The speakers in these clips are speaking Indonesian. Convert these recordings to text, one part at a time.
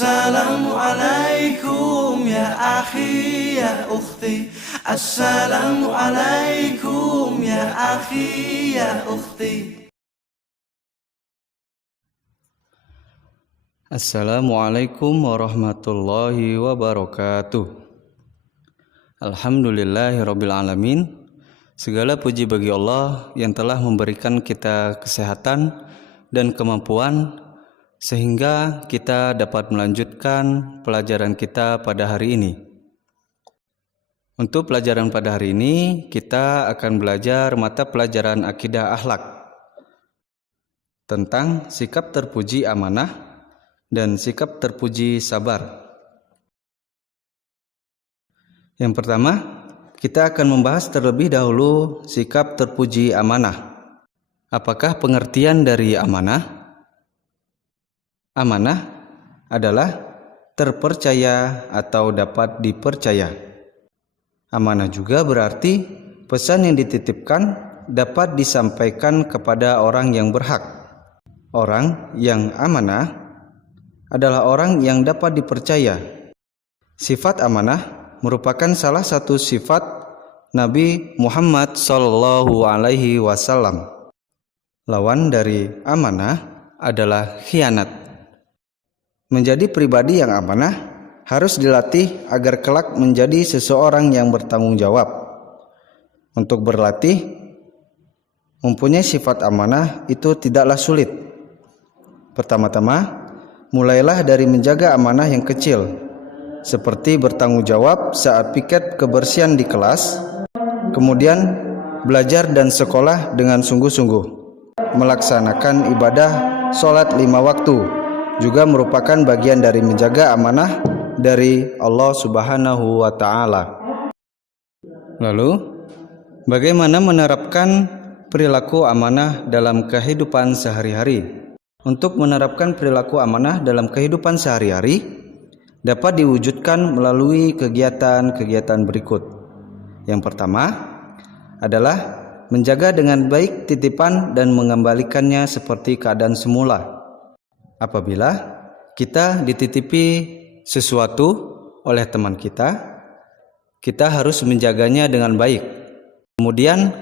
Assalamualaikum ya akhi ya ukhti. Assalamualaikum ya akhi ya ukhti. Assalamualaikum warahmatullahi wabarakatuh. Alhamdulillahirabbil alamin. Segala puji bagi Allah yang telah memberikan kita kesehatan dan kemampuan sehingga kita dapat melanjutkan pelajaran kita pada hari ini. Untuk pelajaran pada hari ini, kita akan belajar mata pelajaran akidah akhlak tentang sikap terpuji amanah dan sikap terpuji sabar. Yang pertama, kita akan membahas terlebih dahulu sikap terpuji amanah. Apakah pengertian dari amanah? Amanah adalah terpercaya atau dapat dipercaya. Amanah juga berarti pesan yang dititipkan dapat disampaikan kepada orang yang berhak. Orang yang amanah adalah orang yang dapat dipercaya. Sifat amanah merupakan salah satu sifat Nabi Muhammad SAW. Lawan dari amanah adalah khianat. Menjadi pribadi yang amanah harus dilatih agar kelak menjadi seseorang yang bertanggung jawab. Untuk berlatih mempunyai sifat amanah itu tidaklah sulit. Pertama-tama, mulailah dari menjaga amanah yang kecil, seperti bertanggung jawab saat piket kebersihan di kelas, kemudian belajar dan sekolah dengan sungguh-sungguh, melaksanakan ibadah sholat 5 waktu, juga merupakan bagian dari menjaga amanah dari Allah Subhanahu wa Ta'ala. Lalu, bagaimana menerapkan perilaku amanah dalam kehidupan sehari-hari? Untuk menerapkan perilaku amanah dalam kehidupan sehari-hari dapat diwujudkan melalui kegiatan-kegiatan berikut. Yang pertama adalah menjaga dengan baik titipan dan mengembalikannya seperti keadaan semula. Apabila kita dititipi sesuatu oleh teman kita harus menjaganya dengan baik. Kemudian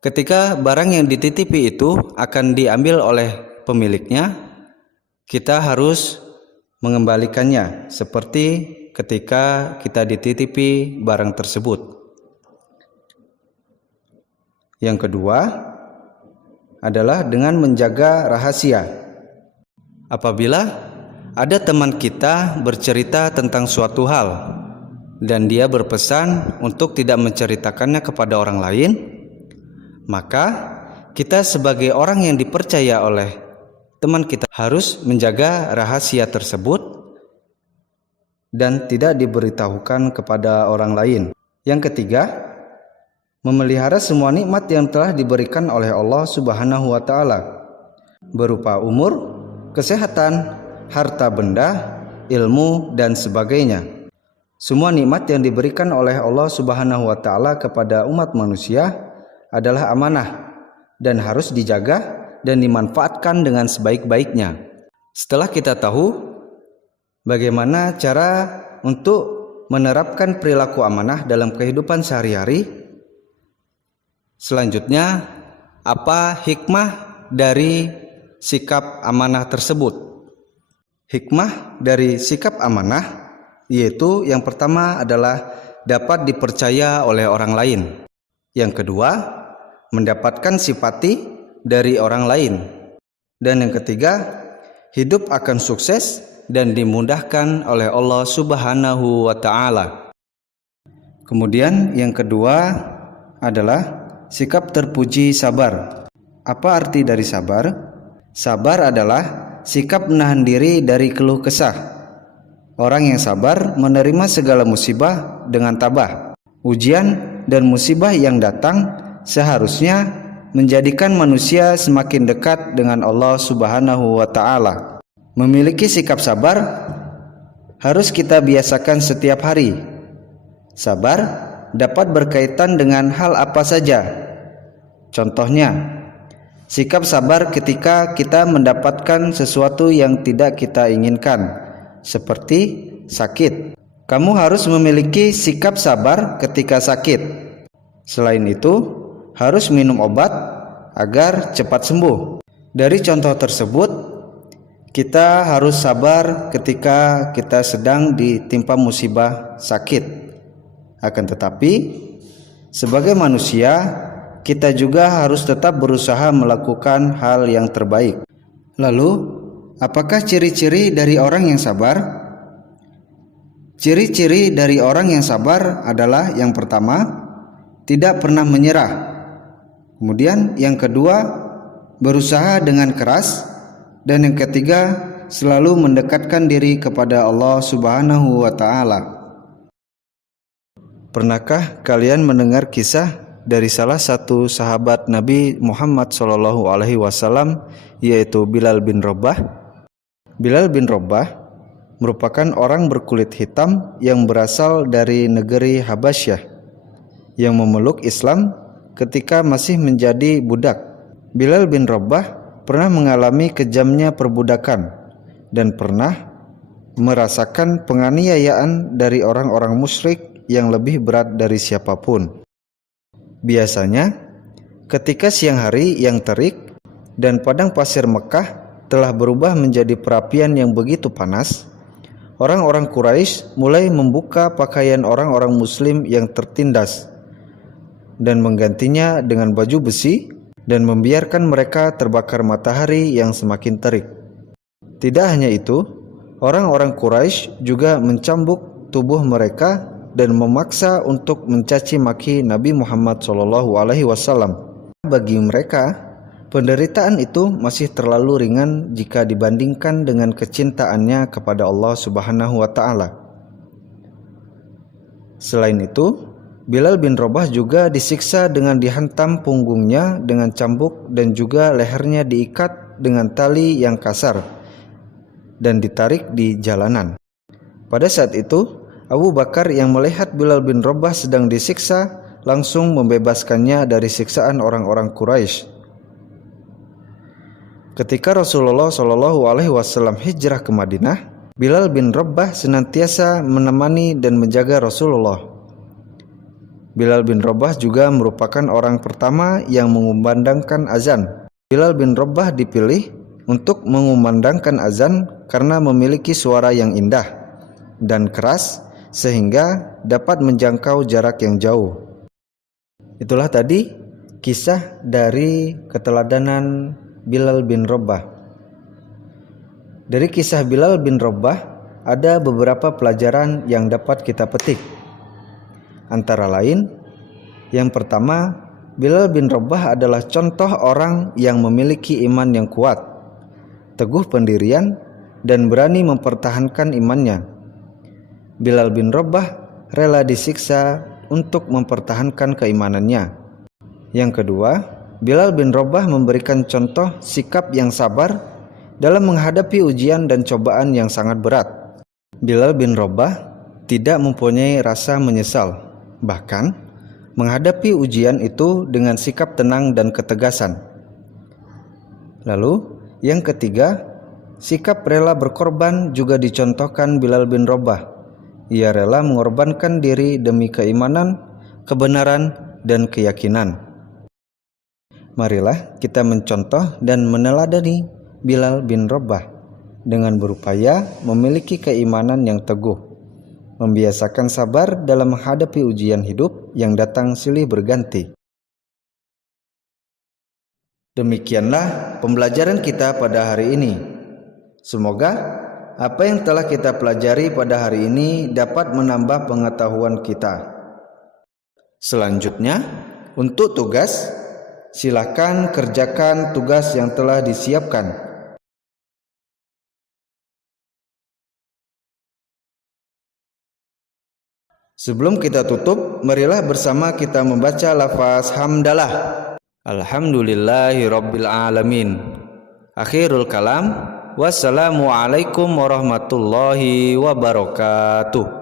ketika barang yang dititipi itu akan diambil oleh pemiliknya, kita harus mengembalikannya seperti ketika kita dititipi barang tersebut. Yang kedua adalah dengan menjaga rahasia. Apabila ada teman kita bercerita tentang suatu hal dan dia berpesan untuk tidak menceritakannya kepada orang lain, maka kita sebagai orang yang dipercaya oleh teman kita harus menjaga rahasia tersebut dan tidak diberitahukan kepada orang lain. Yang ketiga, memelihara semua nikmat yang telah diberikan oleh Allah Subhanahu wa Ta'ala, berupa umur, kesehatan, harta benda, ilmu, dan sebagainya. Semua nikmat yang diberikan oleh Allah Subhanahu wa Ta'ala kepada umat manusia adalah amanah dan harus dijaga dan dimanfaatkan dengan sebaik-baiknya. Setelah kita tahu bagaimana cara untuk menerapkan perilaku amanah dalam kehidupan sehari-hari, selanjutnya apa hikmah dari sikap amanah tersebut? Hikmah dari sikap amanah yaitu yang pertama adalah dapat dipercaya oleh orang lain. Yang kedua, mendapatkan simpati dari orang lain. Dan yang ketiga, hidup akan sukses dan dimudahkan oleh Allah Subhanahu wa Ta'ala. Kemudian yang kedua adalah sikap terpuji sabar. Apa arti dari sabar? Sabar adalah sikap menahan diri dari keluh kesah. Orang yang sabar menerima segala musibah dengan tabah. Ujian dan musibah yang datang seharusnya menjadikan manusia semakin dekat dengan Allah Subhanahu wa Ta'ala. Memiliki sikap sabar harus kita biasakan setiap hari. Sabar dapat berkaitan dengan hal apa saja. Contohnya, sikap sabar ketika kita mendapatkan sesuatu yang tidak kita inginkan, seperti sakit. Kamu harus memiliki sikap sabar ketika sakit. Selain itu, harus minum obat agar cepat sembuh. Dari contoh tersebut, kita harus sabar ketika kita sedang ditimpa musibah sakit. Akan tetapi, sebagai manusia, kita juga harus tetap berusaha melakukan hal yang terbaik. Lalu, apakah ciri-ciri dari orang yang sabar? Ciri-ciri dari orang yang sabar adalah yang pertama, tidak pernah menyerah. Kemudian yang kedua, berusaha dengan keras. Dan yang ketiga, selalu mendekatkan diri kepada Allah Subhanahu wa Ta'ala. Pernahkah kalian mendengar kisah dari salah satu sahabat Nabi Muhammad SAW, yaitu Bilal bin Rabah? Bilal bin Rabah merupakan orang berkulit hitam yang berasal dari negeri Habasyah yang memeluk Islam ketika masih menjadi budak. Bilal bin Rabah pernah mengalami kejamnya perbudakan dan pernah merasakan penganiayaan dari orang-orang musyrik yang lebih berat dari siapapun. Biasanya, ketika siang hari yang terik dan padang pasir Mekah telah berubah menjadi perapian yang begitu panas, orang-orang Quraisy mulai membuka pakaian orang-orang Muslim yang tertindas dan menggantinya dengan baju besi dan membiarkan mereka terbakar matahari yang semakin terik. Tidak hanya itu, orang-orang Quraisy juga mencambuk tubuh mereka dan memaksa untuk mencaci maki Nabi Muhammad SAW. Bagi mereka, penderitaan itu masih terlalu ringan jika dibandingkan dengan kecintaannya kepada Allah Subhanahu wa Ta'ala. Selain itu, Bilal bin Rabah juga disiksa dengan dihantam punggungnya dengan cambuk dan juga lehernya diikat dengan tali yang kasar dan ditarik di jalanan. Pada saat itu, Abu Bakar yang melihat Bilal bin Rabah sedang disiksa langsung membebaskannya dari siksaan orang-orang Quraisy. Ketika Rasulullah SAW hijrah ke Madinah, Bilal bin Rabah senantiasa menemani dan menjaga Rasulullah. Bilal bin Rabah juga merupakan orang pertama yang mengumandangkan azan. Bilal bin Rabah dipilih untuk mengumandangkan azan karena memiliki suara yang indah dan keras sehingga dapat menjangkau jarak yang jauh. Itulah tadi kisah dari keteladanan Bilal bin Rabah. Dari kisah Bilal bin Rabah ada beberapa pelajaran yang dapat kita petik. Antara lain, yang pertama, Bilal bin Rabah adalah contoh orang yang memiliki iman yang kuat, teguh pendirian, dan berani mempertahankan imannya. Bilal bin Rabah rela disiksa untuk mempertahankan keimanannya. Yang kedua, Bilal bin Rabah memberikan contoh sikap yang sabar dalam menghadapi ujian dan cobaan yang sangat berat. Bilal bin Rabah tidak mempunyai rasa menyesal, bahkan menghadapi ujian itu dengan sikap tenang dan ketegasan. Lalu, yang ketiga, sikap rela berkorban juga dicontohkan Bilal bin Rabah. Ia rela mengorbankan diri demi keimanan, kebenaran, dan keyakinan. Marilah kita mencontoh dan meneladani Bilal bin Rabah dengan berupaya memiliki keimanan yang teguh, membiasakan sabar dalam menghadapi ujian hidup yang datang silih berganti. Demikianlah pembelajaran kita pada hari ini. Semoga apa yang telah kita pelajari pada hari ini dapat menambah pengetahuan kita. Selanjutnya, untuk tugas, silakan kerjakan tugas yang telah disiapkan. Sebelum kita tutup, marilah bersama kita membaca lafaz hamdalah. Alhamdulillahirabbil alamin. Akhirul kalam. Wassalamualaikum warahmatullahi wabarakatuh.